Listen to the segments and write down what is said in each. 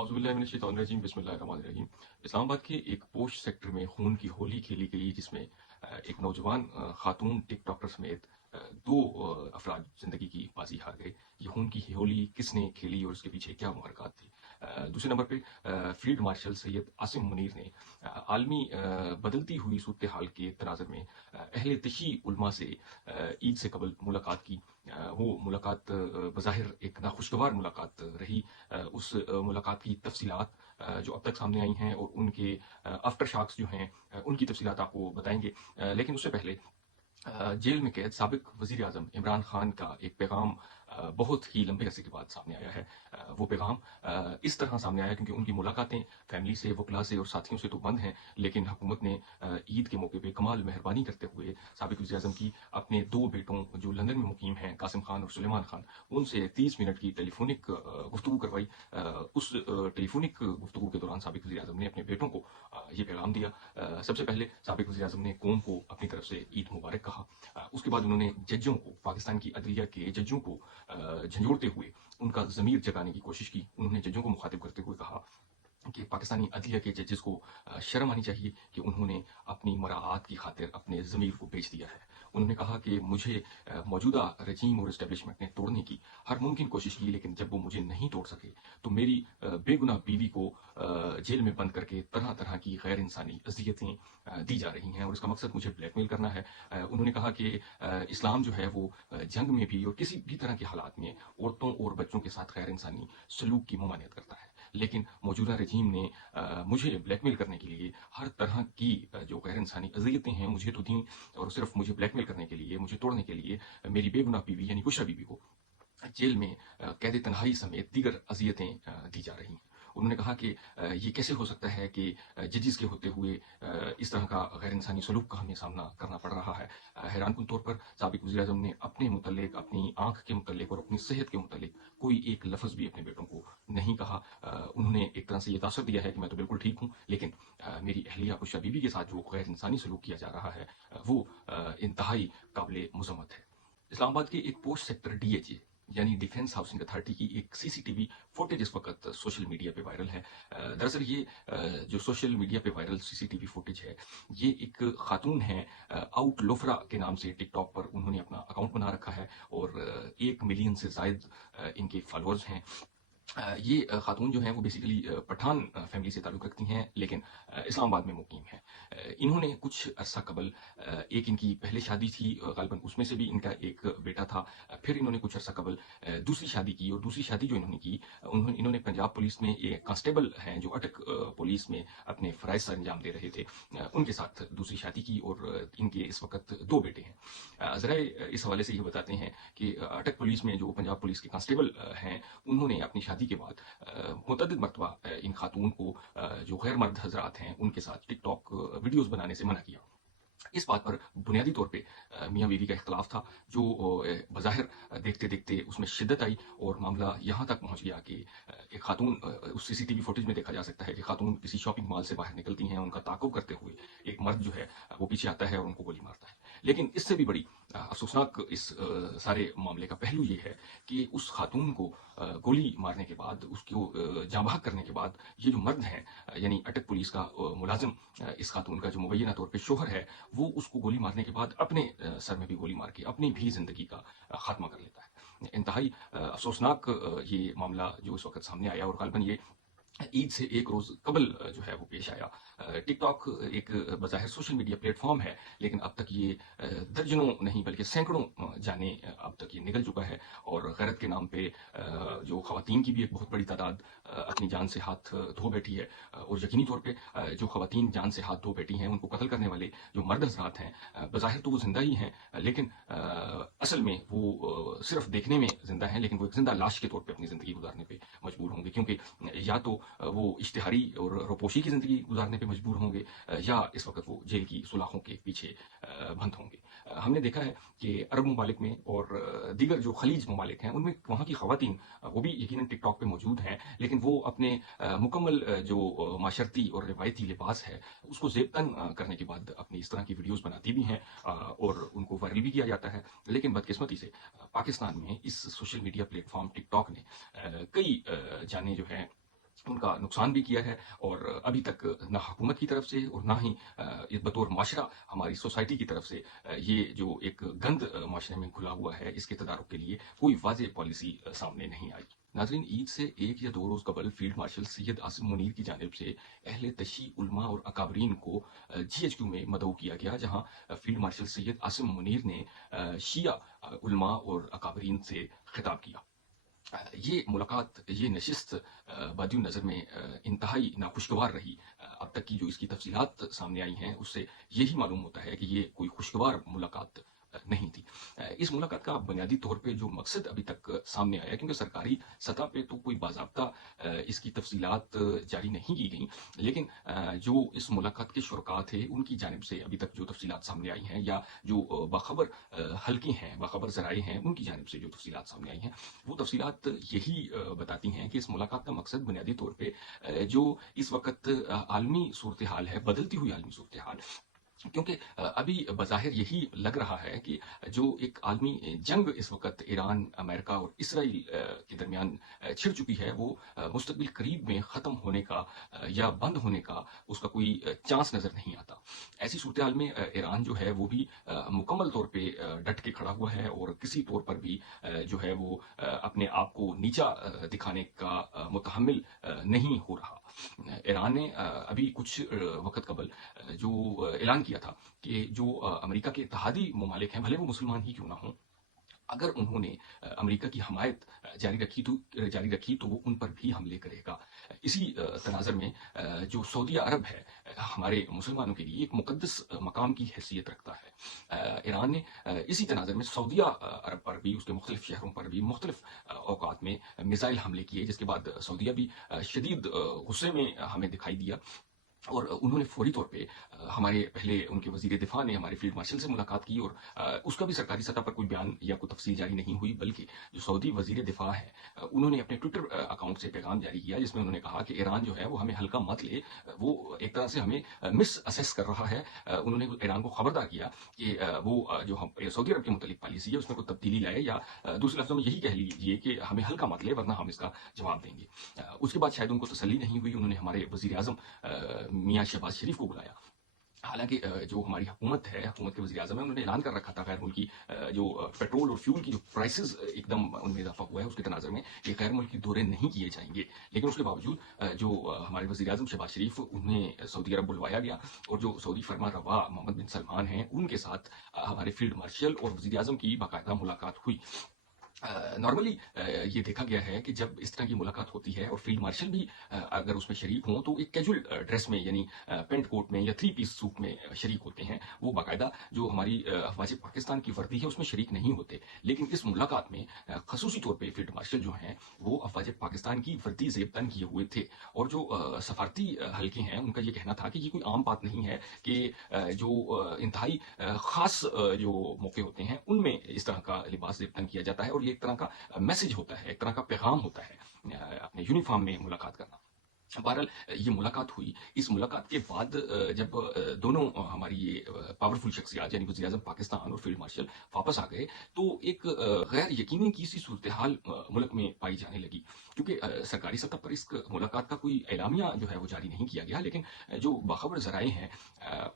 औज़ुबिल्लाहिमिनश्शैतानिर्रजीम बिस्मिल्लाहिर्रहमानिर्रहीम। इस्लामाबाद के एक पोश सेक्टर में खून की होली खेली गई जिसमें एक नौजवान खातून टिकटॉकर समेत दो अफराद ज़िंदगी की बाजी हार गए। ये खून की होली किसने खेली और उसके पीछे क्या मुहर्रकात थी? दूसरे नंबर पे फील्ड मार्शल सैयद आसिम मुनीर ने आलमी बदलती हुई सूरत हाल के तनाज़र में अहले तशी उलमा से ईद से कबल मुलाकात की। वो मुलाकात बज़ाहिर एक नाखुशगवार मुलाकात रही। उस मुलाकात की तफसीलात जो अब तक सामने आई हैं और उनके आफ्टर शॉक्स जो हैं उनकी तफसीलात आपको बताएंगे। लेकिन उससे पहले जेल में कैद साबिक वजीर आजम इमरान खान का एक पैगाम बहुत ही लंबे अरसे के बाद सामने आया है। वो पैगाम इस तरह सामने आया क्योंकि उनकी मुलाकातें फैमिली से, वकला से और साथियों से तो बंद हैं, लेकिन हुकूमत ने ईद के मौके पे कमाल मेहरबानी करते हुए साबिक वज़ीर आज़म की अपने दो बेटों जो लंदन में मुकीम हैं, कासिम खान और सुलेमान खान, उनसे 30 मिनट की टेलीफोनिक गुफ्तगू करवाई। उस टेलीफोनिक गुफ्तगू के दौरान साबिक वज़ीर आज़म ने अपने बेटों को ये पैगाम दिया। सबसे पहले साबिक वज़ीर आज़म ने कौम को अपनी तरफ से ईद मुबारक कहा। उसके बाद उन्होंने जजों को, पाकिस्तान की अदलिया के जजों को झंझोड़ते हुए उनका ज़मीर जगाने की कोशिश की। उन्होंने जजों को मुखातिब करते हुए कहा कि पाकिस्तानी अदलिया के जजेस को शर्म आनी चाहिए कि उन्होंने अपनी मराआत की खातिर अपने ज़मीर को बेच दिया है। उन्होंने कहा कि मुझे मौजूदा रजीम और इस्टेब्लिशमेंट ने तोड़ने की हर मुमकिन कोशिश की, लेकिन जब वो मुझे नहीं तोड़ सके तो मेरी बेगुनाह बीवी को जेल में बंद करके तरह तरह की गैर इंसानी अजियतें दी जा रही हैं और इसका मकसद मुझे ब्लैकमेल करना है। उन्होंने कहा कि इस्लाम जो है वो जंग में भी और किसी भी तरह के हालात में औरतों और बच्चों के साथ गैर इंसानी सलूक की ममानियत करता है। लेकिन मौजूदा रजीम ने मुझे ब्लैकमेल करने के लिए हर तरह की जो गैर इंसानी अजियतें हैं मुझे तो दी, और सिर्फ मुझे ब्लैकमेल करने के लिए, मुझे तोड़ने के लिए मेरी बेगुनाह बीवी यानी बुशरा बीवी को जेल में कैद तन्हाई समेत दीगर अजियतें दी जा रही हैं। उन्होंने कहा कि ये कैसे हो सकता है कि जजिस के होते हुए इस तरह का गैर इंसानी सलूक का हमें सामना करना पड़ रहा है। हैरानकुन तौर पर साबिक वज़ीर आज़म ने अपने मुतल्लिक, अपनी आँख के मुतल्लिक और अपनी सेहत के मुतल्लिक कोई एक लफ्ज़ भी अपने बेटों को नहीं कहा। उन्होंने एक तरह से ये तासर दिया है कि मैं तो बिल्कुल ठीक हूँ, लेकिन मेरी अहलिया बुशरा बीबी के साथ जो गैर इंसानी सलूक किया जा रहा है वो इंतहाई काबिल मज़म्मत है। इस्लामाबाद के एक पोस्ट सेक्टर डीएचए यानी डिफेंस हाउसिंग अथॉरिटी की एक सीसीटीवी फुटेज इस वक्त सोशल मीडिया पे वायरल है। दरअसल ये जो सोशल मीडिया पे वायरल सीसीटीवी फुटेज है, ये एक खातून है आउट लोफरा के नाम से टिकटॉक पर उन्होंने अपना अकाउंट बना रखा है और 1 मिलियन से जायद इनके फॉलोअर्स हैं। ये खातून जो हैं वो बेसिकली पठान फैमिली से ताल्लुक़ रखती हैं, लेकिन इस्लामाबाद में मुकीम हैं। इन्होंने कुछ अरसा कबल एक इनकी पहले शादी थी, ग़ालिबन उसमें से भी इनका एक बेटा था। फिर इन्होंने कुछ अरसा कबल दूसरी शादी की और दूसरी शादी जो इन्होंने की, इन्होंने पंजाब पुलिस में एक कांस्टेबल हैं जो अटक पुलिस में अपने फ़राइज़ सर अंजाम दे रहे थे, उनके साथ दूसरी शादी की और इनके इस वक्त 2 बेटे हैं। ज़रा इस हवाले से ये बताते हैं कि अटक पुलिस में जो पंजाब पुलिस के कांस्टेबल हैं, उन्होंने अपनी शादी के बाद मुतअद्दिद मरतबा इन खातून को जो गैर मर्द हज़रात हैं उनके साथ टिकटॉक वीडियोस बनाने से मना किया। इस बात पर बुनियादी तौर पे मियाँ बीवी का इख्तलाफ था, जो बज़ाहिर देखते देखते उसमें शिद्दत आई और मामला यहाँ तक पहुँच गया कि एक खातून, उस सीसीटीवी फुटेज में देखा जा सकता है कि खातून किसी शॉपिंग मॉल से बाहर निकलती हैं, उनका ताक़ुब करते हुए एक मर्द जो है वो पीछे आता है और उनको गोली मारता है। लेकिन इससे भी बड़ी अफसोसनाक इस सारे मामले का पहलू ये है कि उस खातून को गोली मारने के बाद, उसको जाँ बहक करने के बाद, ये जो मर्द हैं यानी अटक पुलिस का मुलाजिम, इस खातून का जो मुबैना तौर पे शोहर है, वो उसको गोली मारने के बाद अपने सर में भी गोली मार के अपनी भी ज़िंदगी का खात्मा कर लेता है। इंतहाई अफसोसनाक ये मामला जो इस वक्त सामने आया और ग़ालिबन ये ईद से एक रोज़ कबल जो है वो पेश आया। टिकटॉक एक बज़ाहिर सोशल मीडिया प्लेटफॉर्म है, लेकिन अब तक ये दर्जनों नहीं बल्कि सैकड़ों जाने अब तक ये निकल चुका है और गैरत के नाम पे जो ख़वातीन की भी एक बहुत बड़ी तादाद अपनी जान से हाथ धो बैठी है। और यकीनी तौर पे जो ख़वातीन जान से हाथ धो बैठी हैं उनको कत्ल करने वाले जो मर्द हज़रात हैं, बज़ाहिर तो वो ज़िंदा ही हैं, लेकिन असल में वो सिर्फ देखने में ज़िंदा हैं, लेकिन वो एक ज़िंदा लाश के तौर पे अपनी ज़िंदगी गुजारने पे मजबूर होंगे, क्योंकि या तो वो इश्तिहारी और रोपोशी की ज़िंदगी गुजारने पे मजबूर होंगे या इस वक्त वो जेल की सुलाखों के पीछे बंद होंगे। हमने देखा है कि अरब ममालिक में और दीगर जो खलीज ममालिक हैं उनमें वहाँ की ख़वातीन वो भी यकीनन टिकटॉक पे मौजूद हैं, लेकिन वो अपने मुकम्मल जो माशरती और रिवायती लिबास है उसको ज़ेबतन करने के बाद अपनी इस तरह की वीडियोज़ बनाती भी हैं और उनको वायरल भी किया जाता है। लेकिन बदकिस्मती से पाकिस्तान में इस सोशल मीडिया प्लेटफॉर्म टिकटॉक ने कई जानें जो हैं ان کا نقصان بھی کیا ہے، اور ابھی تک نہ حکومت کی طرف سے اور نہ ہی بطور معاشرہ ہماری سوسائٹی کی طرف سے یہ جو ایک گند معاشرے میں کھلا ہوا ہے، اس کے تدارک کے لیے کوئی واضح پالیسی سامنے نہیں آئی۔ ناظرین، عید سے 1 یا 2 روز قبل فیلڈ مارشل سید عاصم منیر کی جانب سے اہل تشیع علماء اور اکابرین کو GHQ میں مدعو کیا گیا، جہاں فیلڈ مارشل سید عاصم منیر نے شیعہ علماء اور اکابرین سے خطاب کیا۔ یہ ملاقات، یہ نشست بادی نظر میں انتہائی ناخوشگوار رہی۔ اب تک کی جو اس کی تفصیلات سامنے آئی ہیں، اس سے یہی معلوم ہوتا ہے کہ یہ کوئی خوشگوار ملاقات نہیں تھی۔ اس ملاقات کا بنیادی طور پہ جو مقصد ابھی تک سامنے آیا، کیونکہ سرکاری سطح پہ تو کوئی باضابطہ اس کی تفصیلات جاری نہیں کی گئیں، لیکن جو اس ملاقات کے شرکاء تھے ان کی جانب سے ابھی تک جو تفصیلات سامنے آئی ہیں، یا جو باخبر حلقے ہیں، باخبر ذرائع ہیں، ان کی جانب سے جو تفصیلات سامنے آئی ہیں، وہ تفصیلات یہی بتاتی ہیں کہ اس ملاقات کا مقصد بنیادی طور پہ جو اس وقت عالمی صورتحال ہے، بدلتی ہوئی عالمی صورتحال، کیونکہ ابھی بظاہر یہی لگ رہا ہے کہ جو ایک عالمی جنگ اس وقت ایران، امریکہ اور اسرائیل کے درمیان چھڑ چکی ہے، وہ مستقبل قریب میں ختم ہونے کا یا بند ہونے کا اس کا کوئی چانس نظر نہیں آتا۔ ایسی صورتحال میں ایران جو ہے وہ بھی مکمل طور پہ ڈٹ کے کھڑا ہوا ہے، اور کسی طور پر بھی جو ہے وہ اپنے آپ کو نیچا دکھانے کا متحمل نہیں ہو رہا۔ ایران نے ابھی کچھ وقت قبل جو اعلان کیا تھا کہ جو امریکہ کے اتحادی ممالک ہیں، بھلے وہ مسلمان ہی کیوں نہ ہوں، اگر انہوں نے امریکہ کی حمایت جاری رکھی تو وہ ان پر بھی حملے کرے گا۔ اسی تناظر میں جو سعودی عرب ہے، ہمارے مسلمانوں کے لیے ایک مقدس مقام کی حیثیت رکھتا ہے۔ ایران نے اسی تناظر میں سعودی عرب پر بھی، اس کے مختلف شہروں پر بھی مختلف اوقات میں میزائل حملے کیے، جس کے بعد سعودیہ بھی شدید غصے میں ہمیں دکھائی دیا، اور انہوں نے فوری طور پہ ہمارے پہلے ان کے وزیر دفاع نے ہمارے فیلڈ مارشل سے ملاقات کی، اور اس کا بھی سرکاری سطح پر کوئی بیان یا کوئی تفصیل جاری نہیں ہوئی، بلکہ جو سعودی وزیر دفاع ہے انہوں نے اپنے ٹویٹر اکاؤنٹ سے پیغام جاری کیا، جس میں انہوں نے کہا کہ ایران جو ہے وہ ہمیں ہلکا مت لے، وہ ایک طرح سے ہمیں مس اسیس کر رہا ہے۔ انہوں نے ایران کو خبردار کیا کہ وہ جو سعودی عرب کے متعلق پالیسی ہے اس میں کوئی تبدیلی لائے، یا دوسرے لفظوں میں یہی کہہ لیجیے کہ ہمیں ہلکا مت لے، ورنہ ہم اس کا جواب دیں گے۔ اس کے بعد شاید ان کو تسلی نہیں ہوئی، انہوں نے ہمارے وزیر اعظم میاں شہباز شریف کو بلایا۔ حالانکہ جو ہماری حکومت ہے، حکومت کے وزیر اعظم ہے، انہوں نے اعلان کر رکھا تھا غیر ملکی جو پیٹرول اور فیول کی جو پرائسز ایک دم ان میں اضافہ ہوا ہے، اس کے تناظر میں کہ غیر ملکی دورے نہیں کیے جائیں گے، لیکن اس کے باوجود جو ہمارے وزیر اعظم شہباز شریف، انہیں سعودی عرب بلوایا گیا، اور جو سعودی فرما روا محمد بن سلمان ہیں، ان کے ساتھ ہمارے فیلڈ مارشل اور وزیر اعظم کی باقاعدہ ملاقات ہوئی۔ نارملی یہ دیکھا گیا ہے کہ جب اس طرح کی ملاقات ہوتی ہے اور فیلڈ مارشل بھی اگر اس میں شریک ہوں تو ایک کیجول ڈریس میں، یعنی پینٹ کوٹ میں یا 3 پیس سوٹ میں شریک ہوتے ہیں، وہ باقاعدہ جو ہماری افواج پاکستان کی وردی ہے اس میں شریک نہیں ہوتے۔ لیکن اس ملاقات میں خصوصی طور پہ فیلڈ مارشل جو ہیں وہ افواج پاکستان کی وردی زیب تن کیے ہوئے تھے، اور جو سفارتی حلقے ہیں ان کا یہ کہنا تھا کہ یہ کوئی عام بات نہیں ہے کہ جو انتہائی خاص جو موقع ہوتے ہیں ان میں اس طرح کا لباس زیب تن کیا جاتا ہے، اور یہ ایک طرح کا میسج ہوتا ہے، ایک طرح کا پیغام ہوتا ہے اپنے یونیفارم میں ملاقات کرنا۔ بہرحال یہ ملاقات ہوئی۔ اس ملاقات کے بعد جب دونوں ہماری یہ پاورفل شخصیات یعنی وزیر اعظم پاکستان اور فیلڈ مارشل واپس آ گئے، تو ایک غیر یقینی کی سی صورتحال ملک میں پائی جانے لگی، کیونکہ سرکاری سطح پر اس ملاقات کا کوئی اعلامیہ جو ہے وہ جاری نہیں کیا گیا، لیکن جو باخبر ذرائع ہیں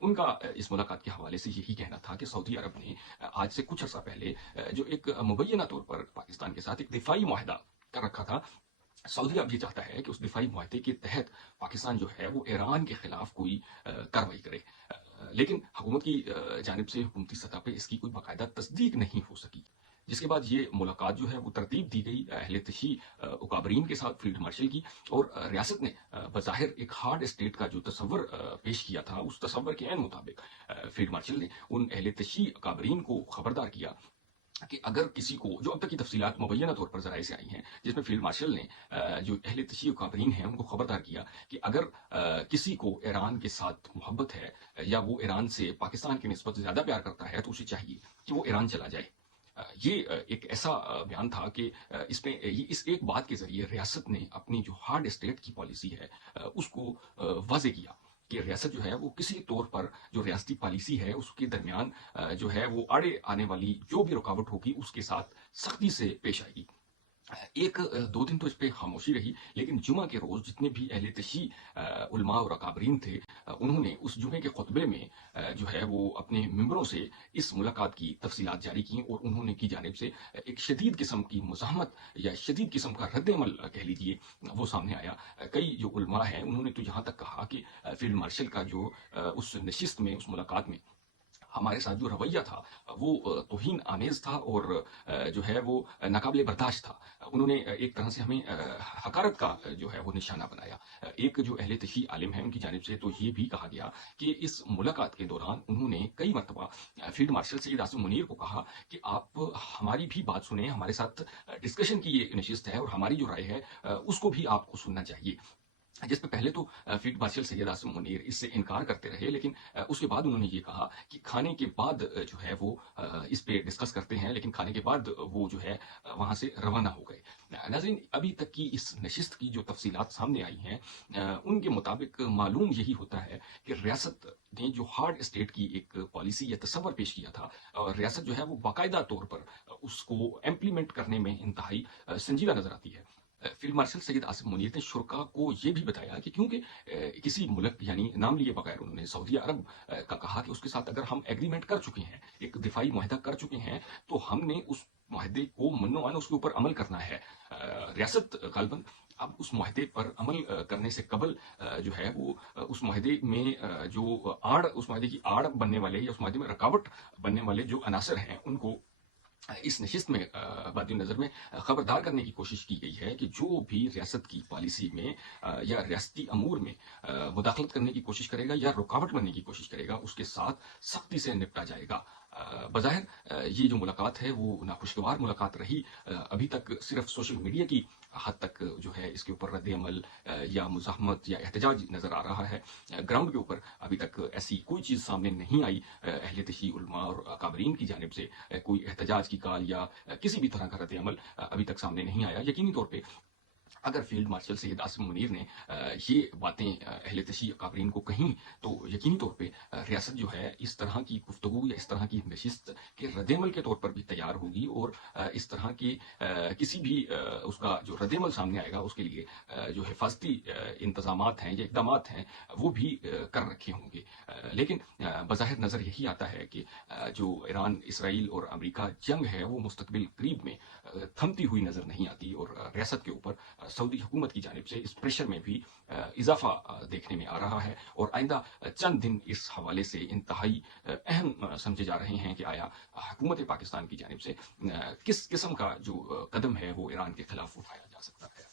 ان کا اس ملاقات کے حوالے سے یہی کہنا تھا کہ سعودی عرب نے آج سے کچھ عرصہ پہلے جو ایک مبینہ طور پر پاکستان کے ساتھ ایک دفاعی معاہدہ کر رکھا تھا، سعودی عرب یہ چاہتا ہے کہ اس دفاعی معاہدے کے تحت پاکستان جو ہے وہ ایران کے خلاف کوئی کارروائی کرے، لیکن حکومت کی جانب سے حکومتی سطح پہ اس کی کوئی باقاعدہ تصدیق نہیں ہو سکی، جس کے بعد یہ ملاقات جو ہے وہ ترتیب دی گئی اہل تشیع اکابرین کے ساتھ فیلڈ مارشل کی، اور ریاست نے بظاہر ایک ہارڈ اسٹیٹ کا جو تصور پیش کیا تھا، اس تصور کے عین مطابق فیلڈ مارشل نے ان اہل تشیع اکابرین کو خبردار کیا کہ اگر کسی کو، جو اب تک کی تفصیلات مبینہ طور پر ذرائع سے آئی ہیں، جس میں فیلڈ مارشل نے جو اہل تشیع اکابرین ہیں ان کو خبردار کیا کہ اگر کسی کو ایران کے ساتھ محبت ہے یا وہ ایران سے پاکستان کی نسبت زیادہ پیار کرتا ہے، تو اسے چاہیے کہ وہ ایران چلا جائے۔ یہ ایک ایسا بیان تھا کہ اس میں اس ایک بات کے ذریعے ریاست نے اپنی جو ہارڈ اسٹیٹ کی پالیسی ہے اس کو واضح کیا کہ ریاست جو ہے وہ کسی طور پر جو ریاستی پالیسی ہے اس کے درمیان جو ہے وہ آڑے آنے والی جو بھی رکاوٹ ہوگی اس کے ساتھ سختی سے پیش آئے گی۔ एक 2 दिन तो इस पे खामोशी रही, लेकिन जुमा के रोज़ जितने भी अहले तशी उलमा और अकाबरीन थे, उन्होंने उस जुमे के खुतबे में जो है वो अपने मिंबरों से इस मुलाकात की तफसीलात जारी की और उन्होंने की जानिब से एक शदीद किस्म की मुज़ाहमत या शदीद किस्म का रद्द-ए-अमल कह लीजिए, वो सामने आया। कई जो उलमा हैं, उन्होंने तो यहाँ तक कहा कि फ़ील्ड मार्शल का जो उस नशिस्त में, उस मुलाकात में हमारे साथ जो रवैया था वो तौहीन आमेज़ था और जो है वो नाकाबिले बर्दाश्त था। उन्होंने एक तरह से हमें हकारत का जो है वो निशाना बनाया। एक जो अहले तशी आलिम हैं उनकी जानिब से तो ये भी कहा गया कि इस मुलाकात के दौरान उन्होंने कई मरतबा फील्ड मार्शल सैयद आसिम मुनीर को कहा कि आप हमारी भी बात सुनें, हमारे साथ डिस्कशन की ये नशिस्त है और हमारी जो राय है उसको भी आपको सुनना चाहिए। जिस पे पहले तो फील्ड मार्शल सैयद आसिम मुनीर इससे इनकार करते रहे, लेकिन उसके बाद उन्होंने ये कहा कि खाने के बाद जो है वो इस पे डिस्कस करते हैं, लेकिन खाने के बाद वो जो है वहाँ से रवाना हो गए। नाज़रीन, अभी तक की इस नशिस्त की जो तफसीलात सामने आई हैं, उनके मुताबिक मालूम यही होता है कि रियासत ने जो हार्ड स्टेट की एक पॉलिसी या तस्वर पेश किया था, और रियासत जो है वो बाकायदा तौर पर उसको इम्प्लीमेंट करने में इंतहाई संजीदा नजर आती है। फील्ड मार्शल सैयद आसिम मुनीर ने शुरा को ये भी बताया कि क्योंकि किसी मुल्क यानी नाम लिए बगैर उन्होंने सऊदी अरब का कहा कि उसके साथ अगर हम एग्रीमेंट कर चुके हैं, एक दिफाई मुआहदा कर चुके हैं, तो हमने उस मुआहदे को मन्नो मानो उसके ऊपर अमल करना है। रियासत गालबन अब उस मुआहदे पर अमल करने से कबल जो है वो उस मुआहदे में जो आड़, उस मुआहदे की आड़ बनने वाले या उस मुआहदे में रुकावट बनने वाले जो अनासर हैं उनको इस नशिस्त में मद्देनजर में खबरदार करने की कोशिश की गई है कि जो भी रियासत की पॉलिसी में या रियासती अमूर में मुदाखलत करने की कोशिश करेगा या रुकावट बनने की कोशिश करेगा, उसके साथ सख्ती से निपटा जाएगा। बज़ाहिर ये जो मुलाकात है वो नाखुशगवार मुलाकात रही। अभी तक सिर्फ सोशल मीडिया की हद तक जो है इसके ऊपर रद्द-ए-अमल या मुज़ाहमत या एहतजाज नज़र आ रहा है। ग्राउंड के ऊपर अभी तक ऐसी कोई चीज़ सामने नहीं आई अहले तशी उलमा और अकाबरीन की जानिब से कोई एहतजाज की कॉल या किसी भी तरह का रद्द-ए-अमल अभी तक सामने नहीं आया। यकीनी तौर पे अगर फील्ड मार्शल सैयद आसिम मुनीर ने ये बातें अहले तशी अकाबरीन को कहीं, तो यकीनी तौर पे रियासत जो है इस तरह की गुफ्तगू या इस तरह की नशिस्त के रद्द-ए-अमल के तौर पर भी तैयार होगी और इस तरह की किसी भी उसका जो रद्द-ए-अमल सामने आएगा उसके लिए जो हिफाजती इंतजामात हैं या इक़दामात हैं वो भी कर रखे होंगे। लेकिन बज़ाहिर नज़र यही आता है कि जो ईरान, इसराइल और अमेरिका जंग है वो मुस्तकबिल करीब में थमती हुई नज़र नहीं आती और रियासत के ऊपर सऊदी हुकूमत की जानिब से इस प्रेशर में भी इजाफा देखने में आ रहा है और आइंदा चंद दिन इस हवाले से इंतहाई अहम समझे जा रहे हैं कि आया हुकूमत पाकिस्तान की जानिब से किस किस्म का जो कदम है वो ईरान के खिलाफ उठाया जा सकता है।